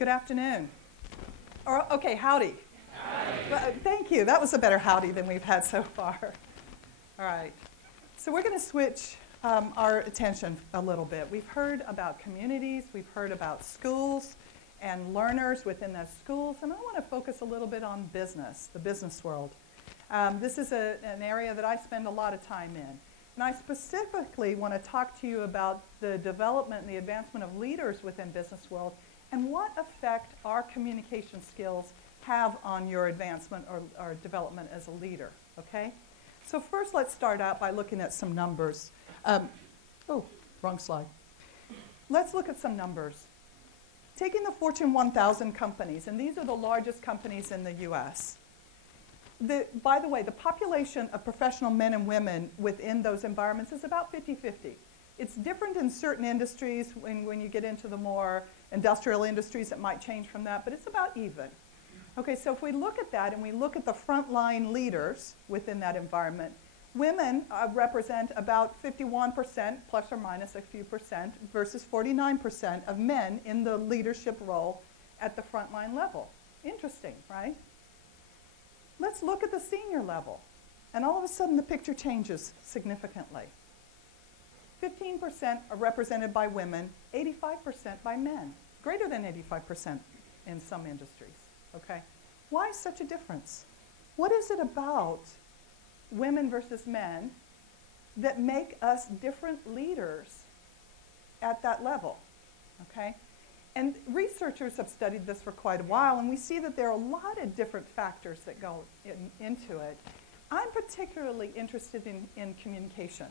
Good afternoon. Or, okay, howdy. Howdy. Thank you. That was a better howdy than we've had so far. All right. So we're going to switch our attention a little bit. We've heard about communities. We've heard about schools and learners within those schools. And I want to focus a little bit on business, the business world. This is an area that I spend a lot of time in. And I specifically want to talk to you about the development and the advancement of leaders within business world and what effect our communication skills have on your advancement or development as a leader, okay? So first, let's start out by looking at some numbers. Oh, wrong slide. Let's look at some numbers. Taking the Fortune 1000 companies, and these are the largest companies in the US. By the way, the population of professional men and women within those environments is about 50-50. It's different in certain industries. When you get into the more industrial industries, it might change from that, but it's about even. Okay, so if we look at that and we look at the frontline leaders within that environment, women represent about 51%, plus or minus a few percent, versus 49% of men in the leadership role at the frontline level. Interesting, right? Let's look at the senior level. And all of a sudden, the picture changes significantly. 15% are represented by women, 85% by men, greater than 85% in some industries, okay? Why such a difference? What is it about women versus men that make us different leaders at that level, okay? And researchers have studied this for quite a while, and we see that there are a lot of different factors that go into it. I'm particularly interested in communication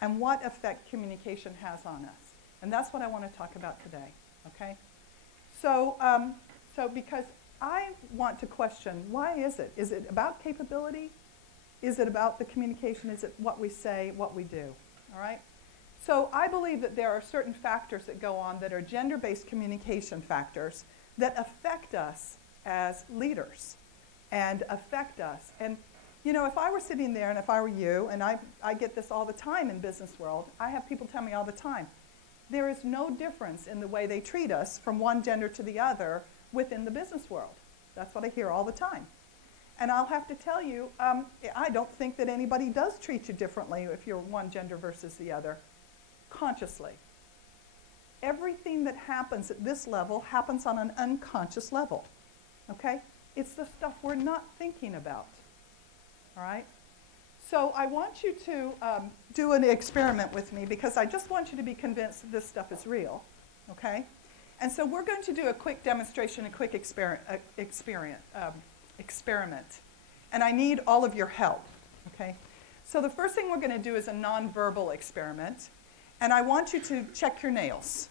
and what effect communication has on us. And that's what I want to talk about today, okay? So because I want to question, why is it? Is it about capability? Is it about the communication? Is it what we say, what we do, all right? So I believe that there are certain factors that go on that are gender-based communication factors that affect us as leaders and affect us. And you know, if I were sitting there and if I were you, and I get this all the time in business world, I have people tell me all the time, there is no difference in the way they treat us from one gender to the other within the business world. That's what I hear all the time. And I'll have to tell you, I don't think that anybody does treat you differently if you're one gender versus the other, consciously. Everything that happens at this level happens on an unconscious level, okay? It's the stuff we're not thinking about. All right? So I want you to do an experiment with me because I just want you to be convinced that this stuff is real, okay? And so we're going to do a quick demonstration, a quick experiment. And I need all of your help, okay? So the first thing we're going to do is a nonverbal experiment. And I want you to check your nails.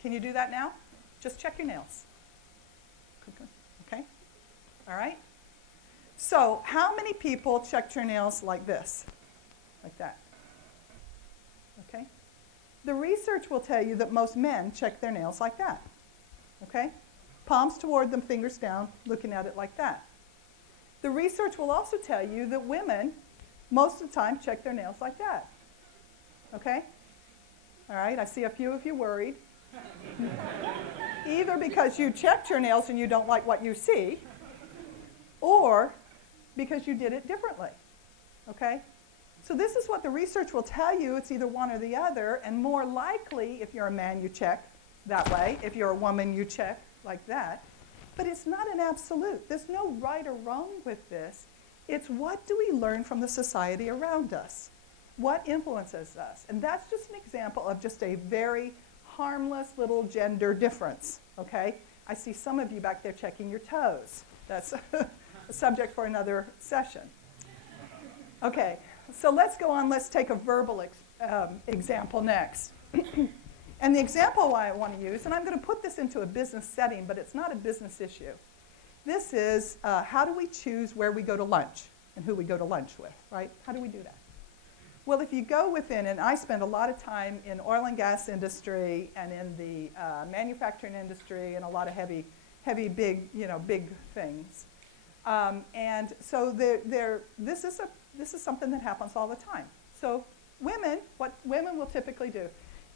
Can you do that now? Just check your nails. Okay? All right? So, how many people checked your nails like this? Like that? Okay? The research will tell you that most men check their nails like that. Okay? Palms toward them, fingers down, looking at it like that. The research will also tell you that women, most of the time, check their nails like that. Okay? All right, I see a few of you worried. Either because you checked your nails and you don't like what you see, or because you did it differently, okay? So this is what the research will tell you. It's either one or the other, and more likely, if you're a man, you check that way. If you're a woman, you check like that. But it's not an absolute. There's no right or wrong with this. It's what do we learn from the society around us? What influences us? And that's just an example of just a very harmless little gender difference, okay? I see some of you back there checking your toes. That's a subject for another session. Okay, so let's go on. Let's take a verbal example next. And the example I want to use, and I'm going to put this into a business setting, but it's not a business issue. This is how do we choose where we go to lunch and who we go to lunch with, right? How do we do that? Well, if you go within, and I spend a lot of time in oil and gas industry and in the manufacturing industry and a lot of heavy, big, big things. And so this is something that happens all the time. So what women will typically do,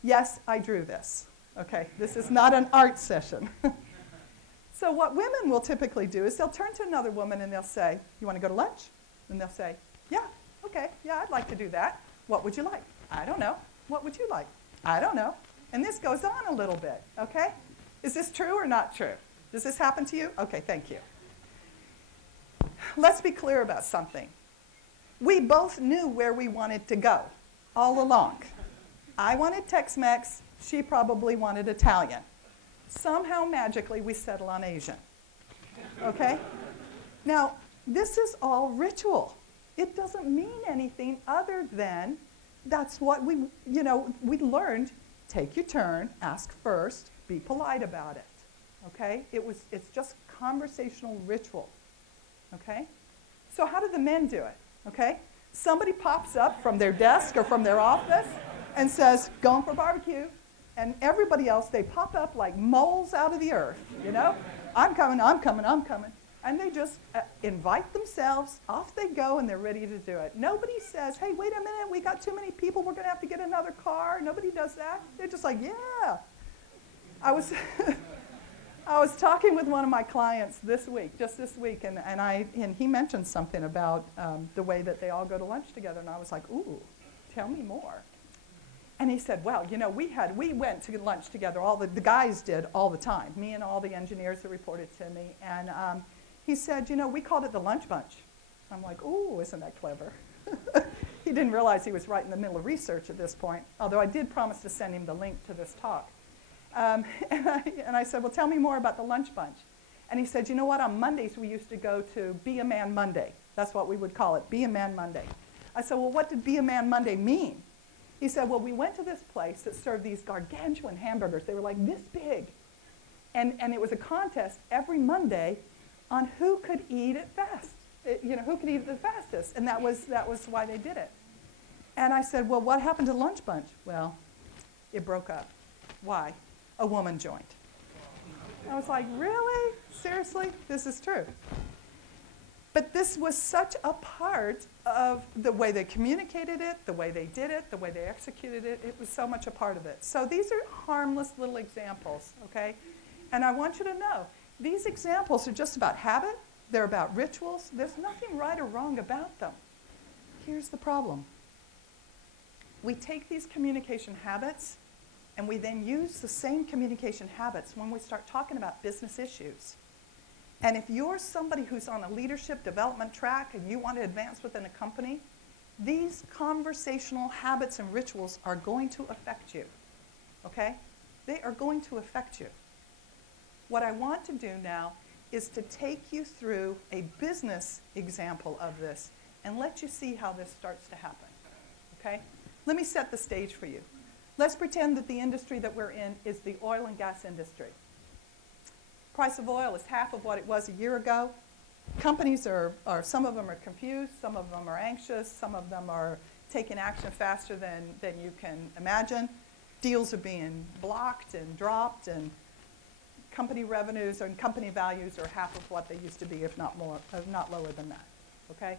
yes, I drew this. Okay, this is not an art session. So what women will typically do is they'll turn to another woman and they'll say, you want to go to lunch? And they'll say, yeah, okay, yeah, I'd like to do that. What would you like? I don't know. What would you like? I don't know. And this goes on a little bit, okay? Is this true or not true? Does this happen to you? Okay, thank you. Let's be clear about something. We both knew where we wanted to go all along. I wanted Tex-Mex. She probably wanted Italian. Somehow, magically, we settle on Asian, okay? Now, this is all ritual. It doesn't mean anything other than that's what we learned. Take your turn, ask first, be polite about it, okay? It's just conversational ritual, okay? So how do the men do it, okay? Somebody pops up from their desk or from their office and says, going for barbecue. And everybody else, they pop up like moles out of the earth, you know? I'm coming, I'm coming, I'm coming. And they just invite themselves, off they go, and they're ready to do it. Nobody says, hey, wait a minute, we got too many people, we're going to have to get another car. Nobody does that. They're just like, yeah. I was talking with one of my clients this week, just this week, and he mentioned something about the way that they all go to lunch together, and I was like, ooh, tell me more. And he said, well, you know, we went to lunch together, the guys did all the time, me and all the engineers that reported to me, and he said, you know, we called it the lunch bunch. I'm like, ooh, isn't that clever? He didn't realize he was right in the middle of research at this point, although I did promise to send him the link to this talk. And I said, well, tell me more about the lunch bunch. And he said, you know what, on Mondays we used to go to Be a Man Monday. That's what we would call it, Be a Man Monday. I said, well, what did Be a Man Monday mean? He said, well, we went to this place that served these gargantuan hamburgers. They were like this big. And it was a contest every Monday on who could eat it fast. Who could eat it the fastest. And that was why they did it. And I said, well, what happened to the lunch bunch? Well, it broke up. Why? A woman joined. I was like, really? Seriously? This is true. But this was such a part of the way they communicated it, the way they did it, the way they executed it. It was so much a part of it. So these are harmless little examples, okay? And I want you to know, these examples are just about habit. They're about rituals. There's nothing right or wrong about them. Here's the problem. We take these communication habits and we then use the same communication habits when we start talking about business issues. And if you're somebody who's on a leadership development track and you want to advance within a company, these conversational habits and rituals are going to affect you, okay? They are going to affect you. What I want to do now is to take you through a business example of this and let you see how this starts to happen, okay? Let me set the stage for you. Let's pretend that the industry that we're in is the oil and gas industry. Price of oil is half of what it was a year ago. Companies are some of them are confused, some of them are anxious, some of them are taking action faster than you can imagine. Deals are being blocked and dropped, and company revenues and company values are half of what they used to be, if not more, not lower than that, okay?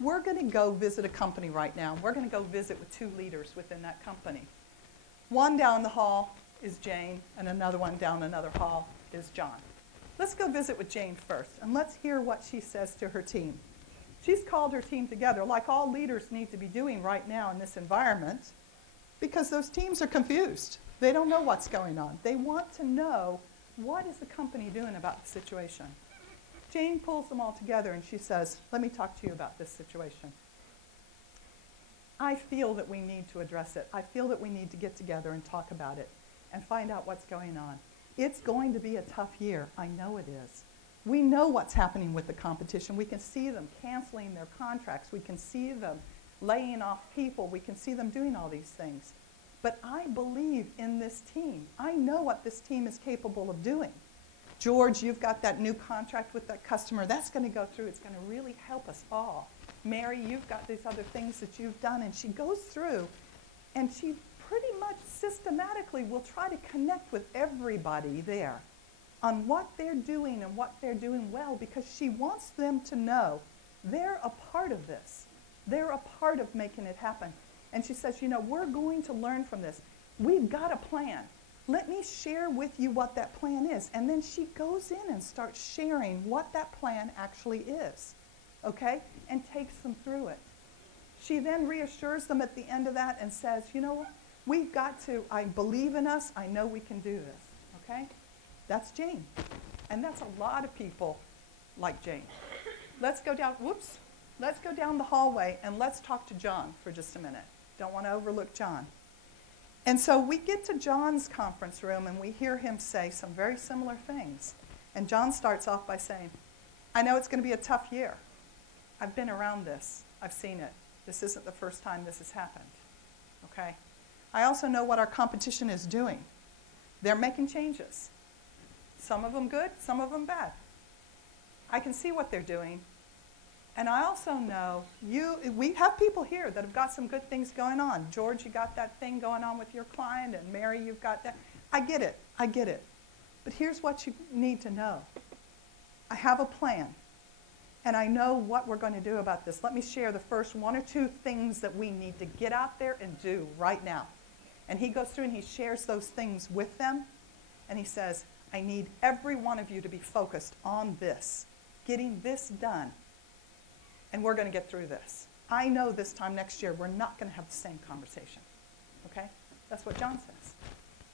We're going to go visit a company right now. We're going to go visit with two leaders within that company. One down the hall is Jane, and another one down another hall is John. Let's go visit with Jane first, and let's hear what she says to her team. She's called her team together, like all leaders need to be doing right now in this environment, because those teams are confused. They don't know what's going on. They want to know, what is the company doing about the situation? Jane pulls them all together, and she says, let me talk to you about this situation. I feel that we need to address it. I feel that we need to get together and talk about it and find out what's going on. It's going to be a tough year. I know it is. We know what's happening with the competition. We can see them canceling their contracts. We can see them laying off people. We can see them doing all these things. But I believe in this team. I know what this team is capable of doing. George, you've got that new contract with that customer. That's going to go through. It's going to really help us all. Mary, you've got these other things that you've done. And she goes through, and she pretty much systematically will try to connect with everybody there on what they're doing and what they're doing well, because she wants them to know they're a part of this. They're a part of making it happen. And she says, you know, we're going to learn from this. We've got a plan. let me share with you what that plan is. And then she goes in and starts sharing what that plan actually is, okay, and takes them through it. She then reassures them at the end of that and says, you know what, we've got to, I believe in us, I know we can do this, okay? That's Jane. And that's a lot of people like Jane. Let's go down, whoops, let's go down the hallway and let's talk to John for just a minute. Don't want to overlook John. And so we get to John's conference room and we hear him say some very similar things. And John starts off by saying, I know it's going to be a tough year. I've been around this. I've seen it. This isn't the first time this has happened. Okay? I also know what our competition is doing. They're making changes. Some of them good, some of them bad. I can see what they're doing. And I also know we have people here that have got some good things going on. George, you got that thing going on with your client, and Mary, you've got that. I get it. I get it. But here's what you need to know. I have a plan, and I know what we're going to do about this. Let me share the first one or two things that we need to get out there and do right now. And he goes through and he shares those things with them, and he says, I need every one of you to be focused on this, getting this done. And we're going to get through this. I know this time next year we're not going to have the same conversation. Okay? That's what John says.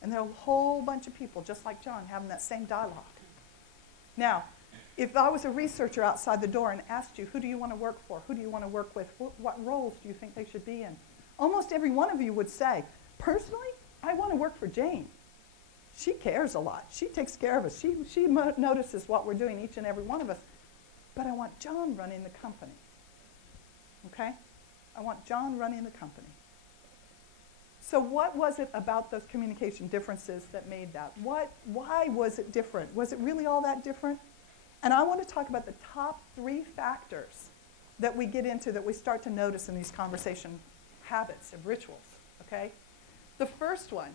And there are a whole bunch of people just like John having that same dialogue. Now, if I was a researcher outside the door and asked you, who do you want to work for? Who do you want to work with? What roles do you think they should be in? Almost every one of you would say, personally, I want to work for Jane. She cares a lot. She takes care of us. She notices what we're doing, each and every one of us. But I want John running the company. Okay? I want John running the company. So what was it about those communication differences that made that? Why was it different? Was it really all that different? And I want to talk about the top 3 factors that we get into that we start to notice in these conversation habits and rituals. Okay? The first one,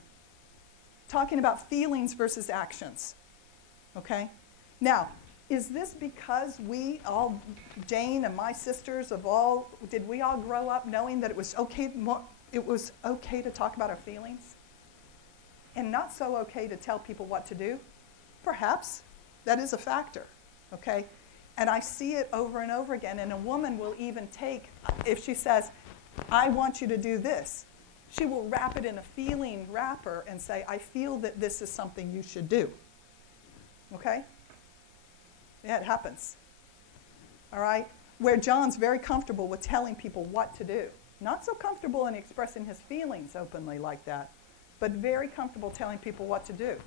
talking about feelings versus actions. Okay? Now, is this because we all, Jane and my sisters, did we all grow up knowing that it was okay to talk about our feelings? And not so okay to tell people what to do? Perhaps. That is a factor, okay? And I see it over and over again. And a woman will even take, if she says, I want you to do this, she will wrap it in a feeling wrapper and say, I feel that this is something you should do. Okay? Yeah, it happens. All right? Where John's very comfortable with telling people what to do. Not so comfortable in expressing his feelings openly like that, but very comfortable telling people what to do.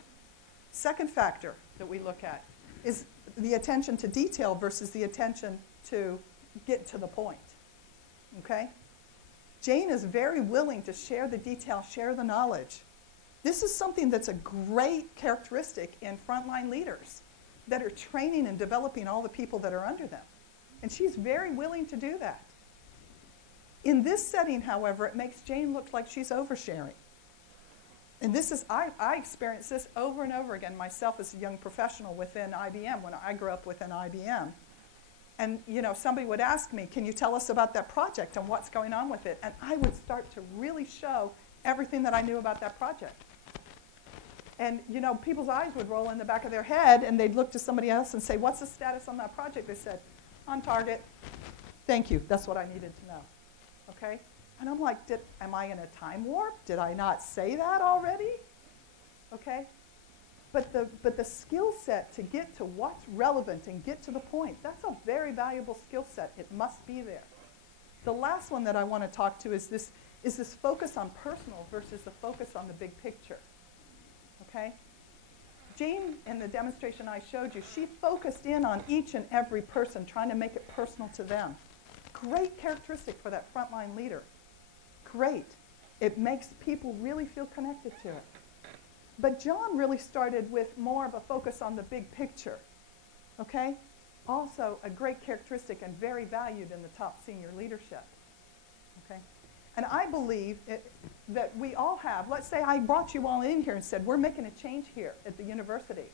Second factor that we look at is the attention to detail versus the attention to get to the point. Okay? Jane is very willing to share the detail, share the knowledge. This is something that's a great characteristic in frontline leaders that are training and developing all the people that are under them. And she's very willing to do that. In this setting, however, it makes Jane look like she's oversharing. And this is, I experienced this over and over again myself as a young professional within IBM, when I grew up within IBM. And, you know, somebody would ask me, can you tell us about that project and what's going on with it? And I would start to really show everything that I knew about that project. And, you know, people's eyes would roll in the back of their head, and they'd look to somebody else and say, what's the status on that project? They said, on target. Thank you. That's what I needed to know. Okay? And I'm like, am I in a time warp? Did I not say that already? Okay? But the skill set to get to what's relevant and get to the point, that's a very valuable skill set. It must be there. The last one that I want to talk to is this focus on personal versus the focus on the big picture. Okay? Jane, in the demonstration I showed you, she focused in on each and every person, trying to make it personal to them. Great characteristic for that frontline leader. Great. It makes people really feel connected to it. But John really started with more of a focus on the big picture. Okay? Also a great characteristic and very valued in the top senior leadership. Okay? And I believe that we all have, let's say I brought you all in here and said, we're making a change here at the university.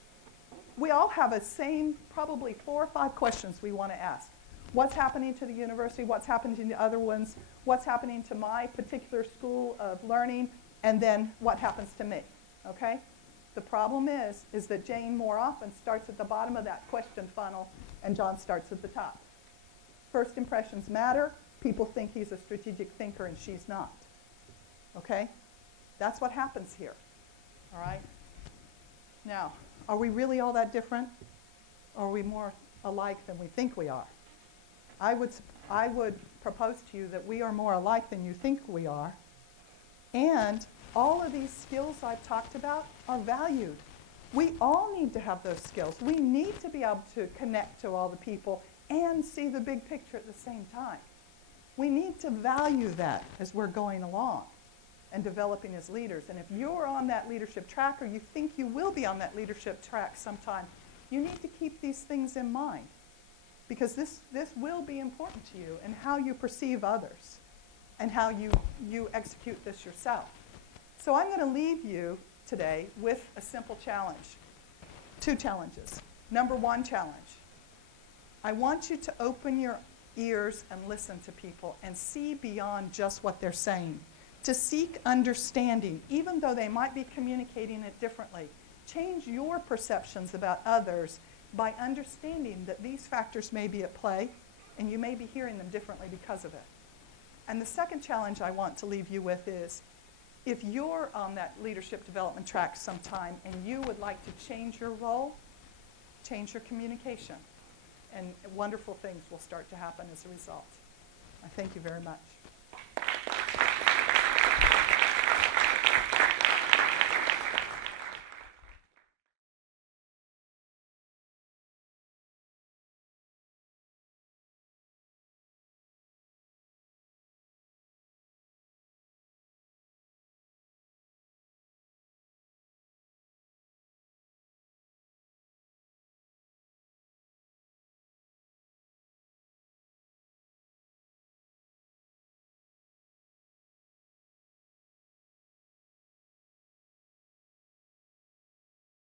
We all have a same, probably 4 or 5 questions we want to ask. What's happening to the university? What's happening to the other ones? What's happening to my particular school of learning? And then what happens to me? Okay? The problem is that Jane more often starts at the bottom of that question funnel and John starts at the top. First impressions matter. People think he's a strategic thinker and she's not. Okay? That's what happens here. All right? Now, are we really all that different? Or are we more alike than we think we are? I would propose to you that we are more alike than you think we are. And all of these skills I've talked about are valued. We all need to have those skills. We need to be able to connect to all the people and see the big picture at the same time. We need to value that as we're going along and developing as leaders. And if you're on that leadership track, or you think you will be on that leadership track sometime, you need to keep these things in mind, because this will be important to you and how you perceive others and how you execute this yourself. So I'm going to leave you today with a simple challenge. 2 challenges. Number 1 challenge. I want you to open your ears and listen to people and see beyond just what they're saying. To seek understanding, even though they might be communicating it differently. Change your perceptions about others by understanding that these factors may be at play and you may be hearing them differently because of it. And the second challenge I want to leave you with is, if you're on that leadership development track sometime and you would like to change your role, change your communication, and wonderful things will start to happen as a result. I thank you very much.